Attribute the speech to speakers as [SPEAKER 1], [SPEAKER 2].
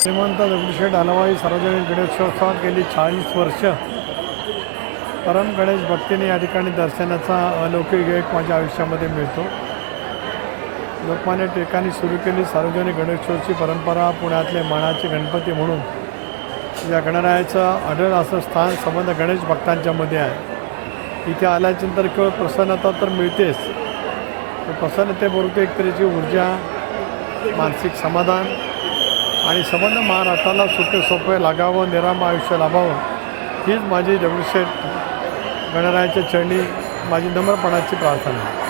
[SPEAKER 1] श्रीमंत दगडूशेठ हलवाई सार्वजनिक गणेशोत्सवात गेली चाळीस वर्ष. परम गणेश भक्तीने या ठिकाणी दर्शनाचा अलौकिक एक माझ्या आयुष्यामध्ये मिळतो. लोकमान्य टिळकांनी सुरू केली सार्वजनिक गणेशोत्सवची परंपरा पुण्यातले मानाचे गणपती म्हणून. या गणरायाचं आढळ असं स्थान संबंध गणेश भक्तांच्यामध्ये आहे. इथे आल्याच्यानंतर केवळ प्रसन्नता तर मिळतेच. प्रसन्नतेबरोबर एक तऱ्हेची ऊर्जा मानसिक समाधान आणि संबंध महाराष्ट्राला सुखे सोपे लागावं निराम आयुष्य लाभावं हीच माझी दगडूशेठ गणरायाच्या चरणी माझी नम्रपणाची प्रार्थना